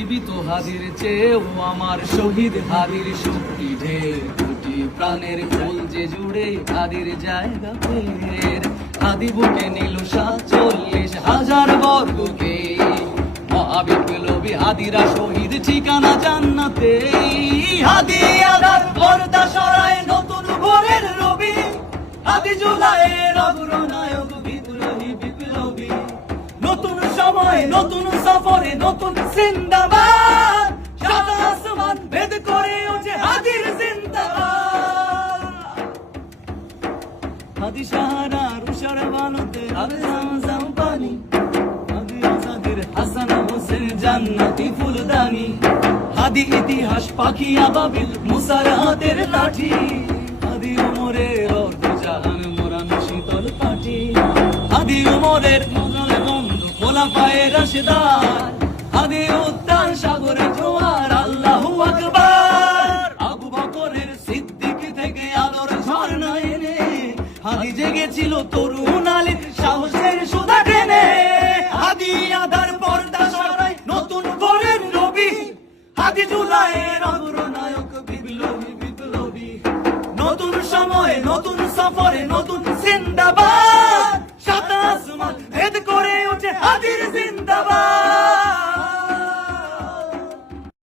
জীবিত হাদির চেয়েও আমার শহীদ হাদির শক্তি ঢের, কোটি প্রাণের ফুল যে জুড়ে হাদির জায়গা ফের। হাদি বুকে নিল 47,000 বর্গকে, মহাবিপ্লবী হাদিরা শহীদ ঠিকানা জান্নাতে। হাদি আদার পর্দা সরায় নতুন ভোরের রবি, হাদি জুলাইয়ের অগ্রনায়ক বিদ্রোহী বিপ্লবী। নতুন সময় নতুন সফরে নতুন জিন্দাবাদ, সাত আসমান ভেদ করে ওঠে হাদির জিন্দাবাদ। হাদি সাহারার উষার বালতে আর জামজাম পানি, হাদি আজাদের হাসান হোসেন জান্নাতি ফুলদানি। হাদি ইতিহাস পাখি আবাবিল মুসার হাতের লাঠি, হাদি ওমরের অর্ধ জাহান মোরানো শীতল পাটি। হাদি ওমরের মজলে বন্ধু খোলাফায়ে রাশেদার, হাদি উত্তাল সাগরে জোয়ার আল্লাহু আকবার। আবু বকরের সিদ্দিক থেকে আলোর ঝর্ণা এনে, হাদি জেগেছিল তরুণ আলীর সাহসের সুধা টেনে। হাদি আধার পর্দা সরায় নতুন ভোরের রবি, হাদি জুলাইয়ের অগ্রনায়ক বিপ্লবী বিপ্লবী। নতুন সময় নতুন সফরে নতুন